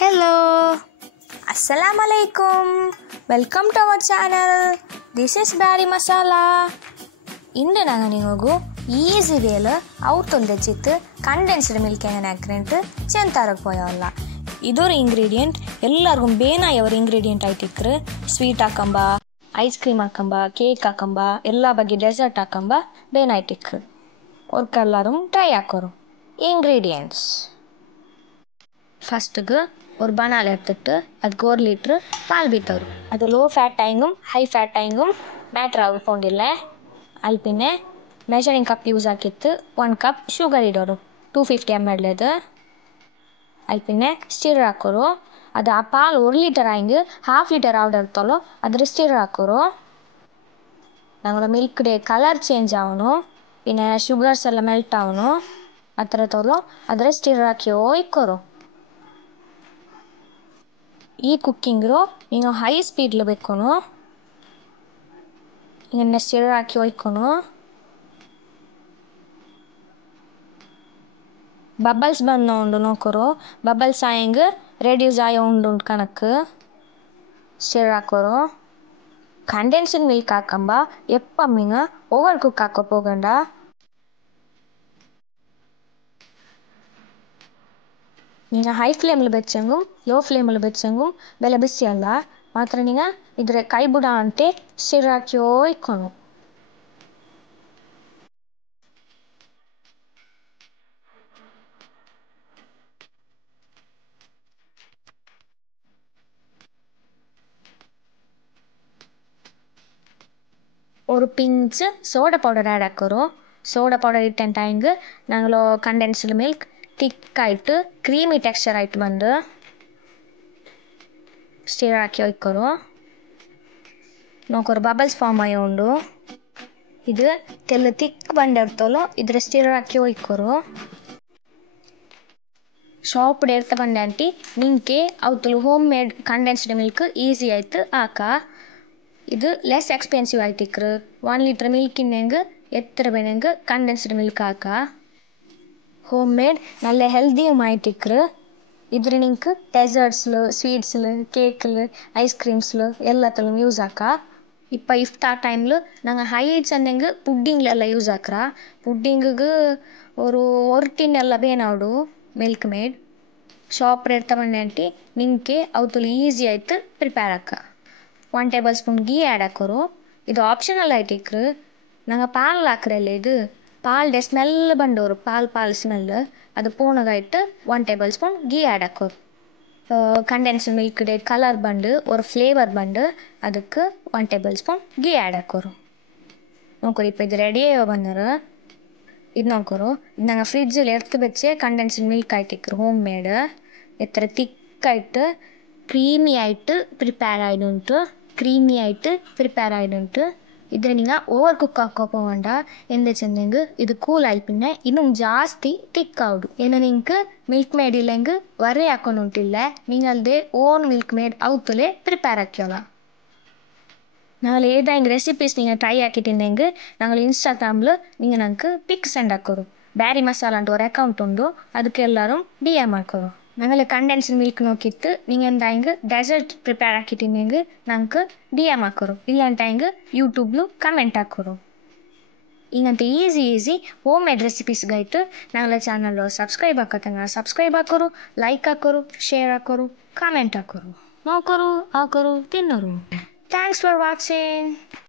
Hello, Assalamualaikum. Welcome to our channel. This is Barry Masala. ಇಂದು ನಾನು ನಿಮಗೂ easy ವೇಲ ಔತೊಂದು ಚಿತ್ತು ಕಂಡೆನ್ಸ್ಡ್ ಮಿಲ್ಕ್ ಹೆಂಗೆ ಹಾಕ್ರೆಂಟು ಚೆಂತಾರಕ್ಕೆ ಪೋಯವಲ್ಲ. ಇದೊರು ಇಂಗ್ರೀಡಿಯೆಂಟ್ ಎಲ್ಲರಿಗೂ ಬೇನಾಯವ್ರ ಇಂಗ್ರೀಡಿಯೆಂಟ್ ಆಯ್ತಿಕ್ರು. ಸ್ವೀಟ್ ಹಾಕಂಬ, ಐಸ್ ಕ್ರೀಮ್ ಹಾಕಂಬ, ಕೇಕ್ ಹಾಕಂಬ, ಎಲ್ಲ ಬಗ್ಗೆ ಡೆಸರ್ಟ್ ಹಾಕಂಬ ಬೇನಾಯ್ತಿಕ್ರು. ಅವ್ರಕ್ಕೆಲ್ಲರೂ ಟ್ರೈ ಹಾಕೋರು. ಇಂಗ್ರೀಡಿಯೆಂಟ್ಸ್ ஃபஸ்ட்டுக்கு ஒரு பனானா எடுத்துட்டு அதுக்கு 1 லிட்ரு பால் ಬಿತ್ತವರು. ಅದು ಲೋ ಫ್ಯಾಟ್ ಆಯಿಂಗು ಹೈ ಫ್ಯಾಟ್ ಆಯಿಂಗು ಮ್ಯಾಟ್ರ್ ಆಗೋಕೊಂಡಿಲ್ಲ. ಅಲ್ಲಿ ಪಿನ್ನೆ ಮೆಜರಿಂಗ್ ಕಪ್ ಯೂಸ್ ಹಾಕಿತ್ತು 1 ಕಪ್ ಶುಗರ್ ಇಡೋರು 250 ml ಅದು. ಅಲ್ಲಿ ಪಿನ್ನೆ ಸ್ಟಿರ್ ಹಾಕೋರು. ಅದು ಆ ಪಾಲು 1 ಲೀಟರ್ ಆಯಿಂಗು 1/2 ಲೀಟರ್ ಆವ್ಡ್ ಇರ್ತಲ್ಲೋ ಅದ್ರ ಸ್ಟಿರ್ ಹಾಕೋರು. ഞങ്ങളുടെ മിൽക്ക് കളർ ചേഞ്ച് ആവണു, പിന്നെ ഷുഗർസ് എല്ലാം മെൽറ്റ് ആവണു. അത്രത്തോളം അതിൽ സ്റ്റിർ ആക്കിയോ ഇക്കോರು. ಈ ಕುಕ್ಕಿಂಗು ನೀವು ಹೈ ಸ್ಪೀಡ್ಲು ಬೇಕೋನು. ಹಿಂಗೆ ಸ್ಟಿರ್ ಹಾಕಿ ಒಯ್ಕೊನು. ಬಬಲ್ಸ್ ಬಂದು ಉಂಡು ನೋಕೋರು. ಬಬಲ್ಸ್ ಆಯಂಗ್ ರೆಡ್ಯೂಸ್ ಆಯ ಉಂಡು ಕಣಕ್ ಸ್ಟಿರ್ ಹಾಕೋರು. ಕಂಡೆನ್ಸ್ಡ್ ಮಿಲ್ಕ್ ಹಾಕಂಬ ಎಪ್ಪ ಮೀಗ ಓವರ್ ಕುಕ್ ಹಾಕೋ ಹೋಗಂಡ. நீங்கள் ஹை ஃப்ளேமில் வச்சங்கும் லோ ஃப்ளேமில் வச்சங்கும் ಬೆಲೆ ಬಿಸಿ ಅಲ್ಲ ಮಾತ್ರ ನೀವು ಇದ್ರೆ ಕೈ ಬುಡ ಅಂತೆ ಸ್ಟಿರ್ ಹಾಕಿಯೋ ಇಕ್ಕೋನು. ஒரு பிஞ்ச் சோடா பவுடர் ஆட் ಹಾಕೋರು. ಸೋಡಾ ಪೌಡರ್ ಇಟ್ಟಂಟ ಹಿಂಗೆ ഞങ്ങൾ ಕಂಡೆನ್ಸ್ಡ್ ಮಿಲ್ಕ್ തിക്കായിട്ട് ക്രീമി ടെക്സ്ചർ ആയിട്ട് ಬಂದು ಸ್ಟಿರ್ ಹಾಕಿ ಒಯ್ಕೋರು. ನೋಕೋರು ಬಬಲ್ಸ್ ಫಾರ್ಮ್ ಆಯೋ ಉಂಡು. ಇದು ತೆಲ್ಲು ತಿಕ್ ಬಂದಿರ್ತಲ್ಲೋ ಇದ್ರ ಸ್ಟಿರ್ ಹಾಕಿ ಒಯ್ಕೋರು. ಶಾಪ್ ಇರ್ತ ಬಂದೆ ಅಂಟಿ ನಿಂಗೆ ಅವತ್ತು home made condensed milk easy ಆಯ್ತು ಹಾಕ. ಇದು ಲೆಸ್ ಎಕ್ಸ್ಪೆನ್ಸಿವ್ ಆಯ್ತಿಕ್ರು. 1 ಲೀಟ್ರ್ ಮಿಲ್ಕಿನಂಗೆ ಎತ್ತರ ಬೇನಂಗೆ ಕಂಡೆನ್ಸ್ಡ್ ಮಿಲ್ಕ್ ಹಾಕ. ಹೋಮ್ ಮೇಡ್ நல்ல ஹெல்த்தியும் ஆயிட்டிக்ரு. இதில் நீங்கள் டெசர்ட்ஸில் ஸ்வீட்ஸில் கேக்கில் ஐஸ்கிரீம்ஸில் எல்லாத்துலையும் யூஸ் ஆக்கா. இப்போ இஃப்தார் டைமில் நாங்கள் ஹைட்ஸ் ಅಂದಂಗೆ ಪುಡ್ಡಿಂಗ್ಲೆಲ್ಲ ಯೂಸ್ ಹಾಕ್ರ. ಪುಡ್ಡಿಂಗಿಗೆ ஒரு ಟಿನ್ ಎಲ್ಲ ಬೇನಾಡು ಮಿಲ್ಕ್ ಮೇಡ್ ಶಾಪ್ ರೇಟ್ ತಗೊಂಡೆ ಅಂಟಿ ನಿಂಗೆ ಅವತ್ತು ಈಸಿ ಆಯ್ತು ಪ್ರಿಪೇರ್ ಹಾಕ. 1 ಟೇಬಲ್ ಸ್ಪೂನ್ ಗೀ ಆ್ಯಡ್ ಹಾಕೋರು. ಇದು ಆಪ್ಷನಲ್ ಆಯ್ತಿಕ್ರು. நாங்கள் பால் ಹಾಕ್ರಲ್ಲ ಇದು ಪಾಲ್ಡೆ ಸ್ಮೆಲ್ ಬಂಡೋರು ಪಾಲ್ ಸ್ಮೆಲ್ ಅದು ಪೂಣಗಾಯ್ತು 1 ಟೇಬಲ್ ಸ್ಪೂನ್ ಗೀ ಆ್ಯಡ್ ಹಾಕೋರು. ಕಂಡೆನ್ಸ್ಡ್ ಮಿಲ್ಕ್ ಕಲರ್ ಬಂದು ஒரு ಫ್ಲೇವರ್ ಬಂದು ಅದಕ್ಕೆ 1 ಟೇಬಲ್ ಸ್ಪೂನ್ ಗೀ ಆ್ಯಡ್ ಹಾಕೋರು. ನೋಕೋರು இப்போ ಇದು ರೆಡಿಯೋ ಬಂದರು. ಇದು ನೋಕೋರು ಇದು நாங்கள் ಫ್ರಿಡ್ಜಲ್ಲಿ ಎರ್ತು ಬೆಚ್ಚೆ ಕಂಡೆನ್ಸ್ಡ್ ಮಿಲ್ಕ್ ಆಯ್ತಿಕ್ರು ಹೋಮ್ ಮೇಡ್ ಎತ್ತರ ತಿಕ್ಕಾಯ್ತು ಕ್ರೀಮಿ ಆಯ್ತು ಪ್ರಿಪೇರ್ ಆಯ್ದುಂಟು. ಇದ್ರೆ ನೀವು ಓವರ್ ಕುಕ್ ಹಾಕೋ പോകണ്ട. ಎಂದ ಚೆಂದಂಗೆ ಇದು ಕೂಲ್ ಆಯ್ಪಿನ್ನೆ ಇನ್ನೂ ಜಾಸ್ತಿ ತಿಕ್ ಆವ್ಡು. ಏನು ನಿಂಗೆ ಮಿಲ್ಕ್ ಮೇಡ್ ಇಲ್ಲಂಗೆ ವರೆ ಹಾಕೊಂಡು ಉಂಟಿಲ್ಲ ನಿಂಗಲ್ದೆ ಓನ್ ಮಿಲ್ಕ್ ಮೇಡ್ ಅವತ್ತಲೇ ಪ್ರಿಪೇರ್ ಹಾಕ್ಯೋಲ್ಲ. நாங்கள் ஏதாங்க ரெசிபீஸ் நீங்கள் ட்ரை ஆக்கிட்டிருந்தேங்க நாங்கள் இன்ஸ்டாகிராமில் நீங்கள் எனக்கு பிக் சென்ட் ಹಾಕೋರು. ಬ್ಯಾರಿ ಮಸಾಲ ಅಂತ ஒரு ಅಕೌಂಟ್ ಉಂಡು ಅದಕ್ಕೆ ಎಲ್ಲರೂ DM ಹಾಕೋರು. ഞങ്ങൾ ಕಂಡೆನ್ಸ್ಡ್ ಮಿಲ್ಕ್ ನೋಕಿತ್ತು நீங்கள் എന്തായെങ്കിൽ ಡೆಸರ್ಟ್ ಪ್ರಿಪೇರ್ ಹಾಕಿಟ್ಟಿಂದೆಂಗೆ ನಂಗೆ DM ಹಾಕೋರು. ಇಲ್ಲಾಂಟಾಯಂಗೆ ಯೂಟ್ಯೂಬ್ಲು ಕಮೆಂಟ್ ಹಾಕೋರು. ಹಿಂಗಂತ ಈಸಿ ಹೋಮ್ ಮೇಡ್ ರೆಸಿಪೀಸ್ಗಾಯ್ತು ഞങ്ങളുടെ ಚಾನಲ್ ಸಬ್ಸ್ಕ್ರೈಬ್ ಹಾಕೋರು, ಲೈಕ್ ಹಾಕೋರು, ಶೇರ್ ಹಾಕೋರು, ಕಮೆಂಟ್ ಹಾಕೋರು. ನೋಕೋರು ಹಾಕೋರು ತಿನ್ನೋರು. Thanks for watching.